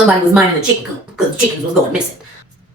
somebody was minding the chicken coop because the chickens was going missing.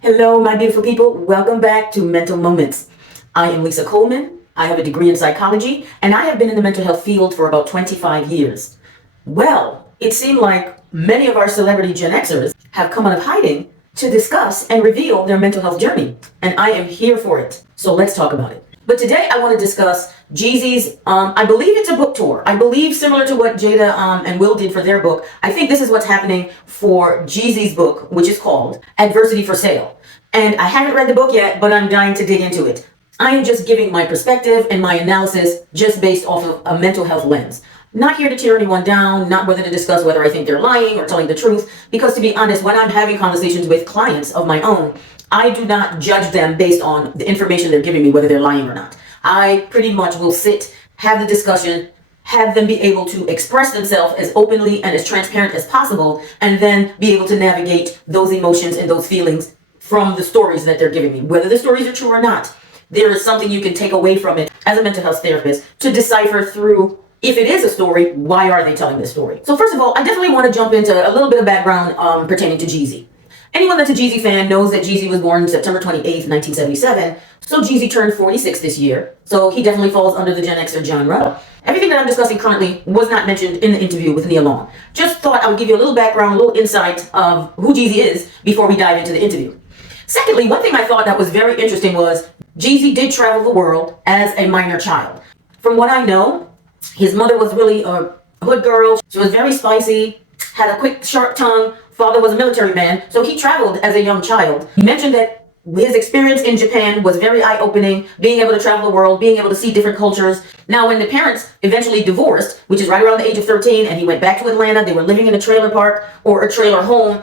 Hello, my beautiful people. Welcome back to Mental Moments. I am Lisa Coleman. I have a degree in psychology, and I have been in the mental health field for about 25 years. Well, it seemed like many of our celebrity GenXrs have come out of hiding to discuss and reveal their mental health journey, and I am here for it. So let's talk about it. But today I want to discuss JEEZY's, I believe it's a book tour. I believe similar to what Jada and Will did for their book. I think this is what's happening for JEEZY's book, which is called Adversity for Sale. And I haven't read the book yet, but I'm dying to dig into it. I am just giving my perspective and my analysis just based off of a mental health lens. Not here to tear anyone down, not whether to discuss whether I think they're lying or telling the truth, because to be honest, when I'm having conversations with clients of my own, I do not judge them based on the information they're giving me, whether they're lying or not. I pretty much will sit, have the discussion, have them be able to express themselves as openly and as transparent as possible, and then be able to navigate those emotions and those feelings from the stories that they're giving me. Whether the stories are true or not, there is something you can take away from it as a mental health therapist to decipher through, if it is a story, why are they telling this story? So first of all, I definitely want to jump into a little bit of background pertaining to JEEZY. Anyone that's a JEEZY fan knows that JEEZY was born September 28th, 1977. So JEEZY turned 46 this year. So he definitely falls under the Gen Xer genre. Everything that I'm discussing currently was not mentioned in the interview with Nia Long. Just thought I would give you a little background, a little insight of who JEEZY is before we dive into the interview. Secondly, one thing I thought that was very interesting was JEEZY did travel the world as a minor child. From what I know, his mother was really a hood girl. She was very spicy, had a quick, sharp tongue. Father was a military man, so he traveled as a young child. He mentioned that his experience in Japan was very eye-opening, being able to travel the world, being able to see different cultures. Now, when the parents eventually divorced, which is right around the age of 13, and he went back to Atlanta, they were living in a trailer park or a trailer home,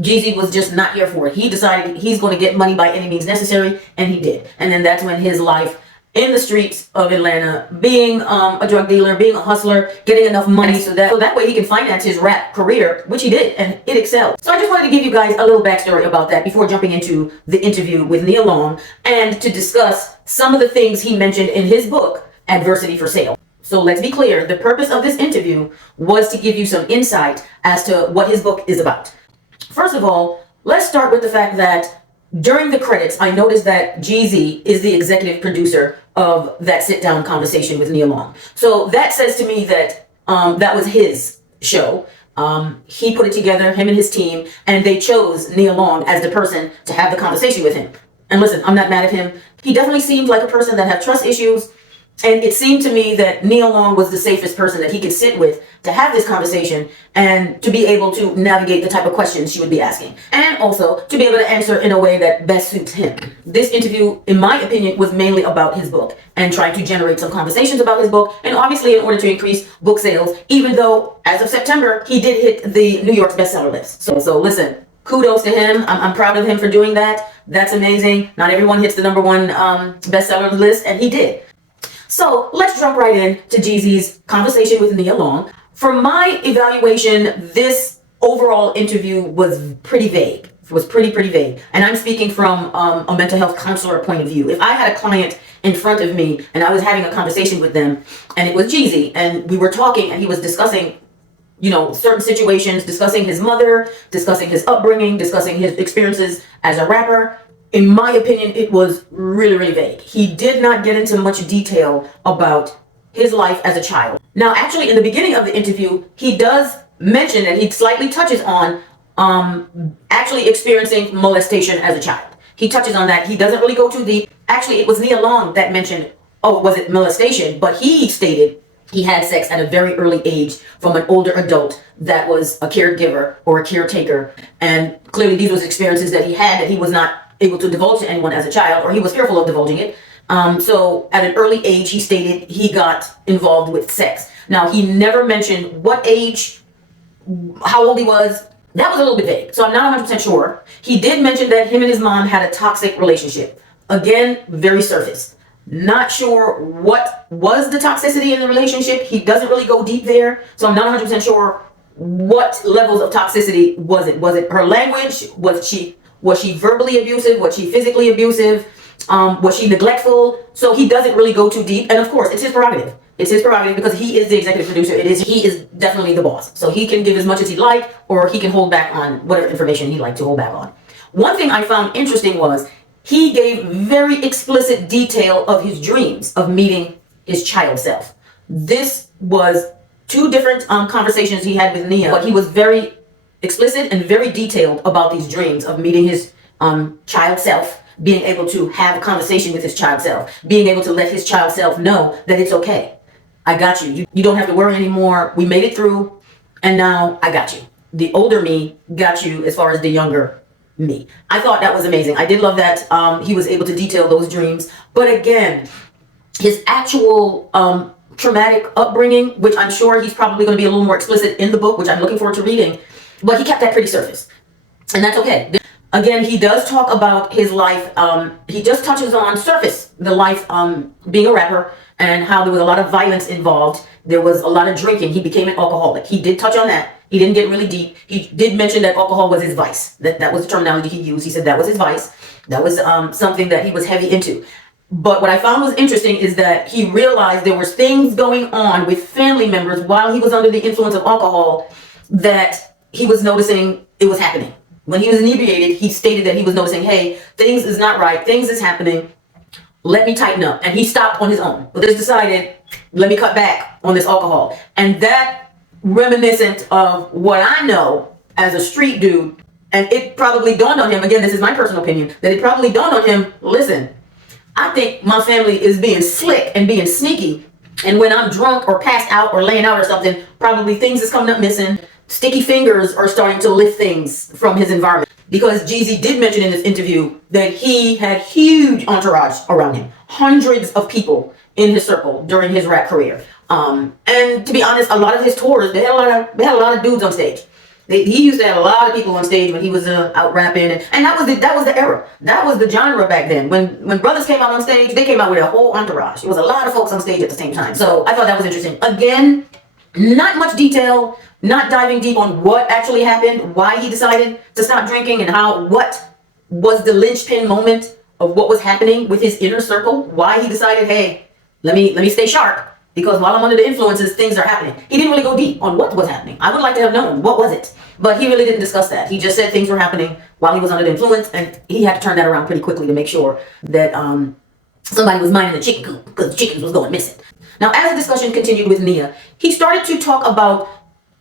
JEEZY was just not here for it. He decided he's going to get money by any means necessary, and he did. And then that's when his life in the streets of Atlanta, being a drug dealer, being a hustler, getting enough money so that way he can finance his rap career, which he did, and it excelled. So I just wanted to give you guys a little backstory about that before jumping into the interview with Nia Long and to discuss some of the things he mentioned in his book, Adversity for Sale. So let's be clear, the purpose of this interview was to give you some insight as to what his book is about. First of all, let's start with the fact that during the credits, I noticed that JEEZY is the executive producer of that sit-down conversation with Nia Long. So that says to me that that was his show. He put it together, him and his team, and they chose Nia Long as the person to have the conversation with him. And listen, I'm not mad at him. He definitely seemed like a person that had trust issues. And it seemed to me that Nia Long was the safest person that he could sit with to have this conversation and to be able to navigate the type of questions she would be asking. And also to be able to answer in a way that best suits him. This interview, in my opinion, was mainly about his book and trying to generate some conversations about his book. And obviously in order to increase book sales, even though as of September, he did hit the New York's bestseller list. So listen, kudos to him. I'm proud of him for doing that. That's amazing. Not everyone hits the #1 bestseller list, and he did. So let's jump right in to JEEZY's conversation with Nia Long. From my evaluation, this overall interview was pretty vague. It was pretty vague. And I'm speaking from a mental health counselor point of view. If I had a client in front of me and I was having a conversation with them and it was JEEZY and we were talking and he was discussing, you know, certain situations, discussing his mother, discussing his upbringing, discussing his experiences as a rapper, in my opinion, it was really vague. He did not get into much detail about his life as a child. Now, actually, in the beginning of the interview, he does mention and he slightly touches on actually experiencing molestation as a child. He touches on that. He doesn't really go too deep. Actually, it was Nia Long that mentioned, oh, was it molestation? But he stated he had sex at a very early age from an older adult that was a caregiver or a caretaker. And clearly these was experiences that he had that he was not able to divulge to anyone as a child, or he was fearful of divulging it. So at an early age, he stated he got involved with sex. Now, he never mentioned what age, how old he was. That was a little bit vague, so I'm not 100% sure. He did mention that him and his mom had a toxic relationship. Again, very surface. Not sure what was the toxicity in the relationship. He doesn't really go deep there, so I'm not 100% sure what levels of toxicity was it. Was it her language? Was she verbally abusive? Was she physically abusive? Was she neglectful? So he doesn't really go too deep. And of course, it's his prerogative. It's his prerogative because he is the executive producer. He is definitely the boss. So he can give as much as he'd like, or he can hold back on whatever information he'd like to hold back on. One thing I found interesting was he gave very explicit detail of his dreams of meeting his child self. This was two different conversations he had with Nia, but he was very explicit and very detailed about these dreams of meeting his child self, being able to have a conversation with his child self, being able to let his child self know that it's okay. I got you. You don't have to worry anymore. We made it through, and now I got you. The older me got you as far as the younger me. I thought that was amazing. I did love that he was able to detail those dreams. But again, his actual traumatic upbringing, which I'm sure he's probably going to be a little more explicit in the book, which I'm looking forward to reading, but he kept that pretty surface. And that's okay. Again, he does talk about his life. He just touches on surface, the life being a rapper, and how there was a lot of violence involved. There was a lot of drinking. He became an alcoholic. He did touch on that. He didn't get really deep. He did mention that alcohol was his vice. That was the terminology he used. He said that was his vice. That was something that he was heavy into. But what I found was interesting is that he realized there was things going on with family members while he was under the influence of alcohol that he was noticing it was happening. When he was inebriated, he stated that he was noticing, hey, things is not right. Things is happening. Let me tighten up. And he stopped on his own. But just decided, let me cut back on this alcohol. And that reminiscent of what I know as a street dude, and it probably dawned on him, again, this is my personal opinion, that it probably dawned on him, listen, I think my family is being slick and being sneaky. And when I'm drunk or passed out or laying out or something, probably things is coming up missing. Sticky fingers are starting to lift things from his environment. Because JEEZY did mention in this interview that he had huge entourage around him. Hundreds of people in his circle during his rap career. And to be honest, a lot of his tours, they had a lot of dudes on stage. He used to have a lot of people on stage when he was out rapping, and that was the era. That was the genre back then. When brothers came out on stage, they came out with a whole entourage. It was a lot of folks on stage at the same time. So I thought that was interesting. Again, not much detail, not diving deep on what actually happened, why he decided to stop drinking, and what was the linchpin moment of what was happening with his inner circle. Why he decided, hey, let me stay sharp. Because while I'm under the influences, things are happening. He didn't really go deep on what was happening. I would like to have known what was it. But he really didn't discuss that. He just said things were happening while he was under the influence, and he had to turn that around pretty quickly to make sure that somebody was minding the chicken coop because the chickens was going missing. Now, as the discussion continued with Nia, he started to talk about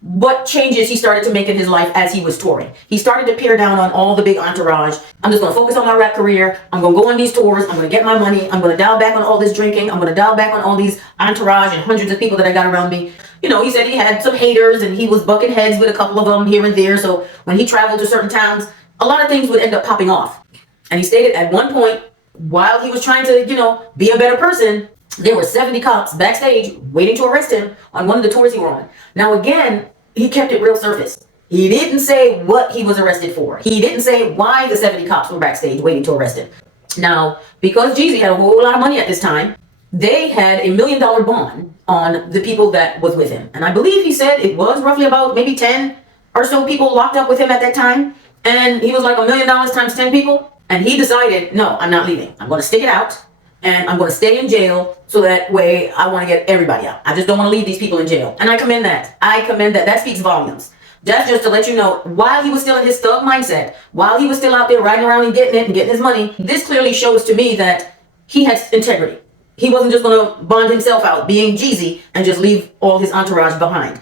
what changes he started to make in his life as he was touring. He started to peer down on all the big entourage. I'm just going to focus on my rap career. I'm going to go on these tours. I'm going to get my money. I'm going to dial back on all this drinking. I'm going to dial back on all these entourage and hundreds of people that I got around me. You know, he said he had some haters and he was bucking heads with a couple of them here and there. So when he traveled to certain towns, a lot of things would end up popping off. And he stated at one point, while he was trying to, be a better person, there were 70 cops backstage waiting to arrest him on one of the tours he were on. Now, again, he kept it real surface. He didn't say what he was arrested for. He didn't say why the 70 cops were backstage waiting to arrest him. Now, because JEEZY had a whole lot of money at this time, they had $1 million bond on the people that was with him. And I believe he said it was roughly about maybe 10 or so people locked up with him at that time. And he was like $1 million times 10 people. And he decided, no, I'm not leaving. I'm going to stick it out. And I'm going to stay in jail so that way I want to get everybody out. I just don't want to leave these people in jail. And I commend that. That speaks volumes. That's just to let you know, while he was still in his thug mindset, while he was still out there riding around and getting it and getting his money, this clearly shows to me that he had integrity. He wasn't just going to bond himself out being JEEZY and just leave all his entourage behind.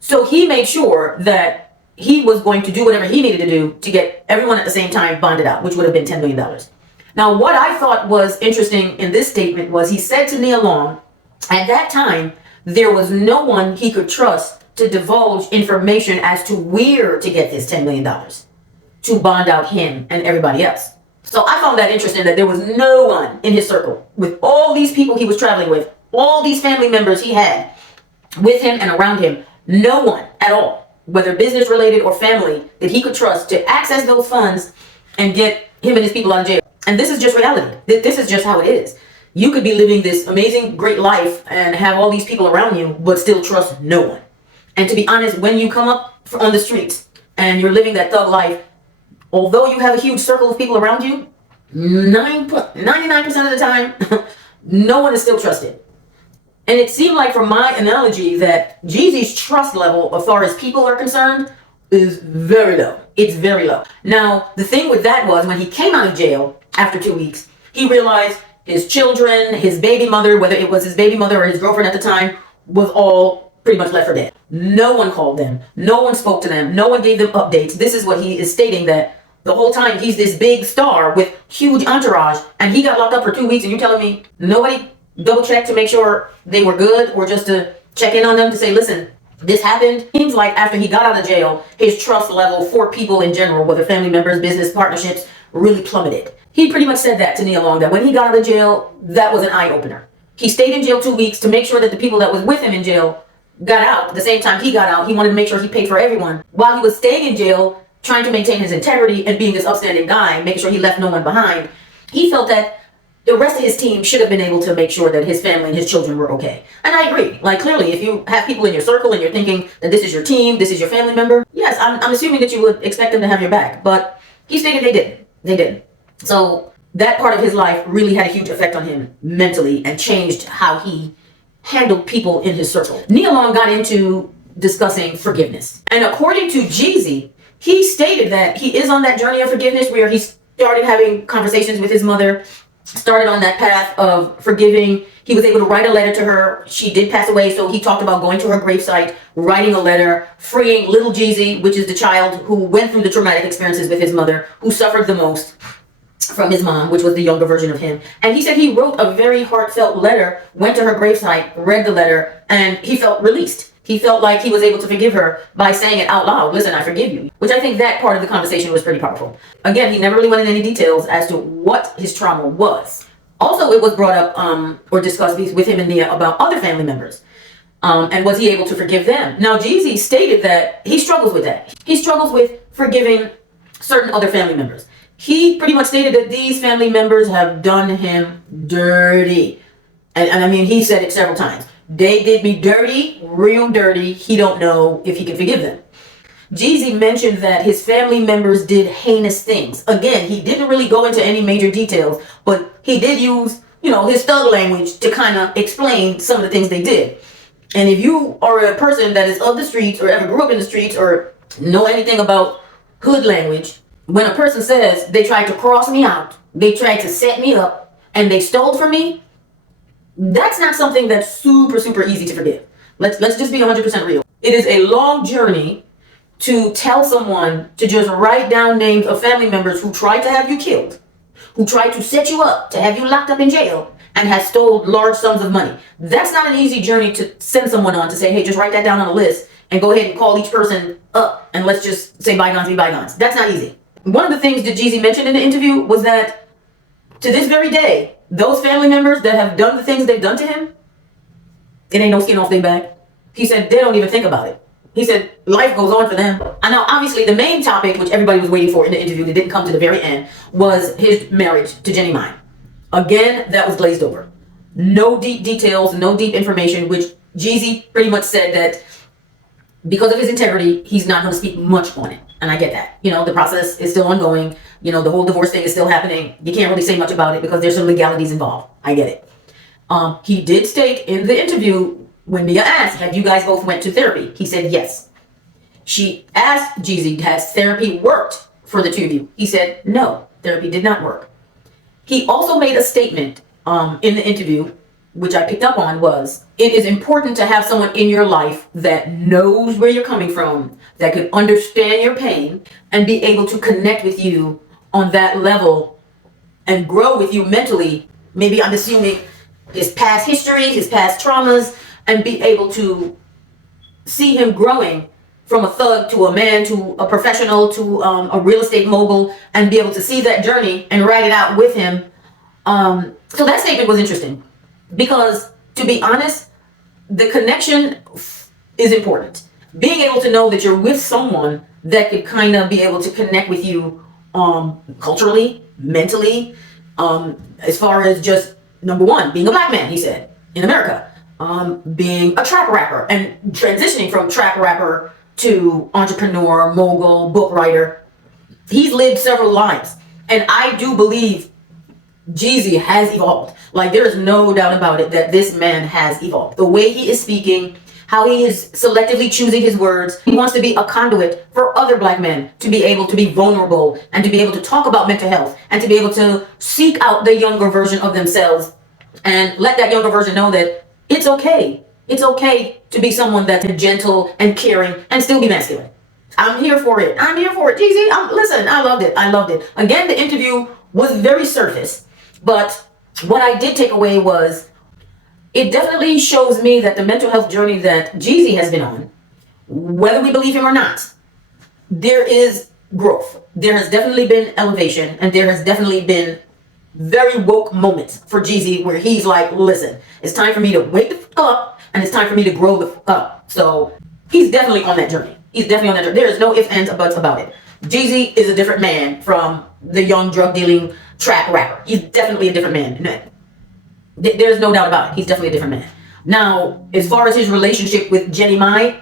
So he made sure that he was going to do whatever he needed to do to get everyone at the same time bonded out, which would have been $10 million. Now, what I thought was interesting in this statement was he said to Nia Long, at that time, there was no one he could trust to divulge information as to where to get this $10 million to bond out him and everybody else. So I found that interesting that there was no one in his circle with all these people he was traveling with, all these family members he had with him and around him, no one at all, whether business related or family, that he could trust to access those funds and get him and his people out of jail. And this is just reality. This is just how it is. You could be living this amazing, great life and have all these people around you, but still trust no one. And to be honest, when you come up on the streets and you're living that thug life, although you have a huge circle of people around you, 99% of the time, no one is still trusted. And it seemed like, from my analogy, that JEEZY's trust level, as far as people are concerned, is very low. It's very low. Now, the thing with that was, when he came out of jail after 2 weeks, he realized his children, his baby mother, whether it was his baby mother or his girlfriend at the time, was all pretty much left for dead. No one called them. No one spoke to them. No one gave them updates. This is what he is stating, that the whole time he's this big star with huge entourage, and he got locked up for 2 weeks, and you're telling me nobody double checked to make sure they were good, or just to check in on them to say, listen, this happened? Seems like after he got out of jail, his trust level for people in general, whether family members, business partnerships, really plummeted. He pretty much said that to Nia Long, that when he got out of jail, that was an eye-opener. He stayed in jail 2 weeks to make sure that the people that was with him in jail got out. At the same time he got out, he wanted to make sure he paid for everyone. While he was staying in jail, trying to maintain his integrity and being this upstanding guy, making sure he left no one behind, he felt that the rest of his team should have been able to make sure that his family and his children were okay. And I agree. Like, clearly, if you have people in your circle and you're thinking that this is your team, this is your family member, yes, I'm assuming that you would expect them to have your back. But he stated they didn't. They didn't. So that part of his life really had a huge effect on him mentally and changed how he handled people in his circle. Nia Long got into discussing forgiveness. And according to JEEZY, he stated that he is on that journey of forgiveness, where he started having conversations with his mother, started on that path of forgiving. He was able to write a letter to her. She did pass away, so he talked about going to her gravesite, writing a letter, freeing little JEEZY, which is the child who went through the traumatic experiences with his mother, who suffered the most from his mom, which was the younger version of him. And he said he wrote a very heartfelt letter, went to her gravesite, read the letter, and he felt released. He felt like he was able to forgive her by saying it out loud. Listen, I forgive you. Which I think that part of the conversation was pretty powerful. Again, he never really went into any details as to what his trauma was. Also, it was brought up or discussed with him and Nia about other family members. And was he able to forgive them? Now, JEEZY stated that he struggles with that. He struggles with forgiving certain other family members. He pretty much stated that these family members have done him dirty. And I mean, he said it several times. They did me dirty, real dirty. He don't know if he can forgive them. JEEZY mentioned that his family members did heinous things. Again, he didn't really go into any major details, but he did use, his thug language to kind of explain some of the things they did. And if you are a person that is of the streets, or ever grew up in the streets, or know anything about hood language, when a person says they tried to cross me out, they tried to set me up, and they stole from me, that's not something that's super, super easy to forgive. Let's just be 100% real. It is a long journey to tell someone to just write down names of family members who tried to have you killed, who tried to set you up to have you locked up in jail, and has stole large sums of money. That's not an easy journey to send someone on, to say, hey, just write that down on a list and go ahead and call each person up and let's just say bygones be bygones. That's not easy. One of the things that JEEZY mentioned in the interview was that to this very day, those family members that have done the things they've done to him, it ain't no skin off their back. He said they don't even think about it. He said life goes on for them. And now, obviously, the main topic, which everybody was waiting for in the interview that didn't come to the very end, was his marriage to Jenny Mine. Again, that was glazed over. No deep details, no deep information, which JEEZY pretty much said that because of his integrity, he's not going to speak much on it. And I get that. The process is still ongoing. The whole divorce thing is still happening. You can't really say much about it because there's some legalities involved. I get it. He did state in the interview, when Nia asked, have you guys both went to therapy? He said yes. She asked JEEZY, has therapy worked for the two of you? He said no, therapy did not work. He also made a statement in the interview, which I picked up on, was it is important to have someone in your life that knows where you're coming from, that can understand your pain and be able to connect with you on that level and grow with you mentally, maybe unassuming his past history, his past traumas, and be able to see him growing from a thug to a man to a professional to a real estate mogul, and be able to see that journey and write it out with him. So that statement was interesting because, to be honest, the connection is important. Being able to know that you're with someone that could kind of be able to connect with you culturally, mentally, as far as just, number one, being a black man, he said, in America, being a trap rapper and transitioning from trap rapper to entrepreneur, mogul, book writer. He's lived several lives. And I do believe JEEZY has evolved. Like, there is no doubt about it that this man has evolved. The way he is speaking, how he is selectively choosing his words. He wants to be a conduit for other black men to be able to be vulnerable and to be able to talk about mental health and to be able to seek out the younger version of themselves and let that younger version know that it's okay. It's okay to be someone that's gentle and caring and still be masculine. I'm here for it. I'm here for it. JEEZY, listen, I loved it. I loved it. Again, the interview was very surface, but what I did take away was it definitely shows me that the mental health journey that JEEZY has been on, whether we believe him or not, there is growth. There has definitely been elevation, and there has definitely been very woke moments for JEEZY where he's like, listen, it's time for me to wake the fuck up, and it's time for me to grow the fuck up. So he's definitely on that journey. He's definitely on that journey. There is no ifs, ands, or buts about it. JEEZY is a different man from the young drug dealing trap rapper. He's definitely a different man. There's no doubt about it. He's definitely a different man. Now, as far as his relationship with Jenny Mai,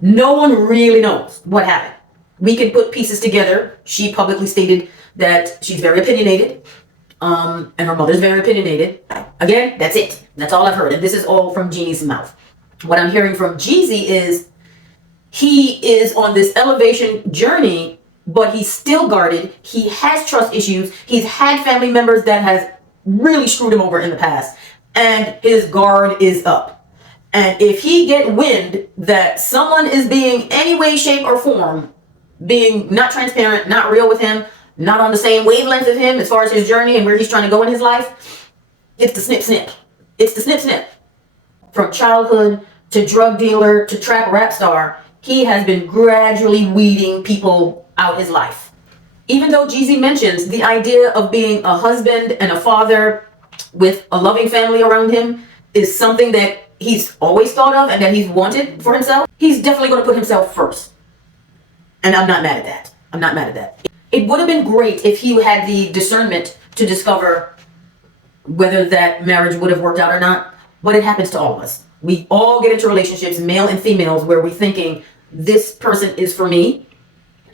no one really knows what happened. We can put pieces together. She publicly stated that she's very opinionated, and her mother's very opinionated. Again, that's it. That's all I've heard. And this is all from Jeannie's mouth. What I'm hearing from JEEZY is he is on this elevation journey, but he's still guarded. He has trust issues. He's had family members that has really screwed him over in the past, and his guard is up. And if he get wind that someone is being any way, shape, or form being not transparent, not real with him, not on the same wavelength as him as far as his journey and where he's trying to go in his life, it's the snip snip. It's the snip snip. From childhood to drug dealer to trap rap star, he has been gradually weeding people out his life. Even though JEEZY mentions the idea of being a husband and a father with a loving family around him is something that he's always thought of and that he's wanted for himself, he's definitely going to put himself first. And I'm not mad at that. I'm not mad at that. It would have been great if he had the discernment to discover whether that marriage would have worked out or not, but it happens to all of us. We all get into relationships, male and females, where we're thinking, this person is for me.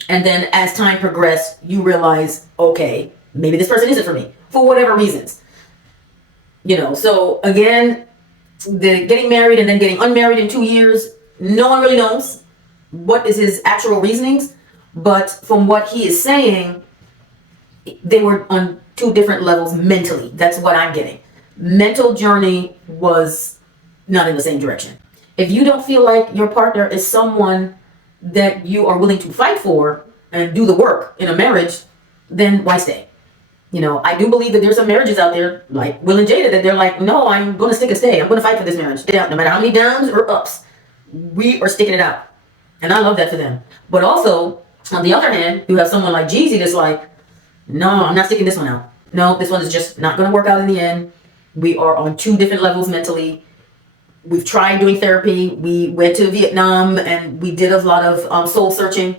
And then as time progresses, you realize, okay, maybe this person isn't for me for whatever reasons. So again, the getting married and then getting unmarried in 2 years, no one really knows what is his actual reasonings. But from what he is saying, they were on two different levels mentally. That's what I'm getting. Mental journey was not in the same direction. If you don't feel like your partner is someone that you are willing to fight for and do the work in a marriage, then why stay? I do believe that there's some marriages out there like Will and Jada that they're like, no, I'm going to stick and stay. I'm going to fight for this marriage. Yeah, no matter how many downs or ups, we are sticking it out. And I love that for them. But also, on the other hand, you have someone like JEEZY that's like, no, I'm not sticking this one out. No, this one is just not going to work out in the end. We are on two different levels mentally. We've tried doing therapy. We went to Vietnam and we did a lot of soul searching,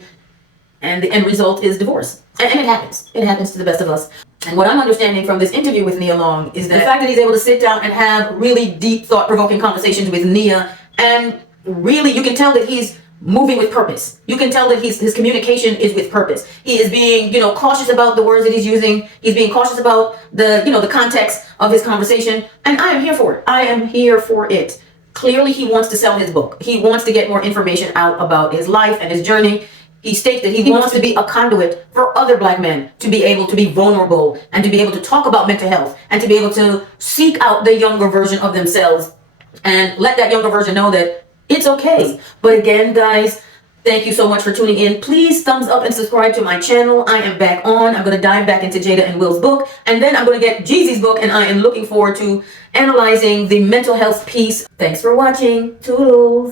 and the end result is divorce. And it happens. It happens to the best of us. And what I'm understanding from this interview with Nia Long is that the fact that he's able to sit down and have really deep, thought-provoking conversations with Nia, and really you can tell that he's moving with purpose. You can tell that his communication is with purpose. He is being, cautious about the words that he's using. He's being cautious about the context of his conversation. And I am here for it. I am here for it. Clearly, he wants to sell his book. He wants to get more information out about his life and his journey. He states that he wants to be a conduit for other black men to be able to be vulnerable and to be able to talk about mental health and to be able to seek out the younger version of themselves and let that younger version know that it's okay. But again, guys, thank you so much for tuning in. Please thumbs up and subscribe to my channel. I am back on. I'm going to dive back into Jada and Will's book, and then I'm going to get JEEZY's book, and I am looking forward to analyzing the mental health piece. Thanks for watching. Toodles.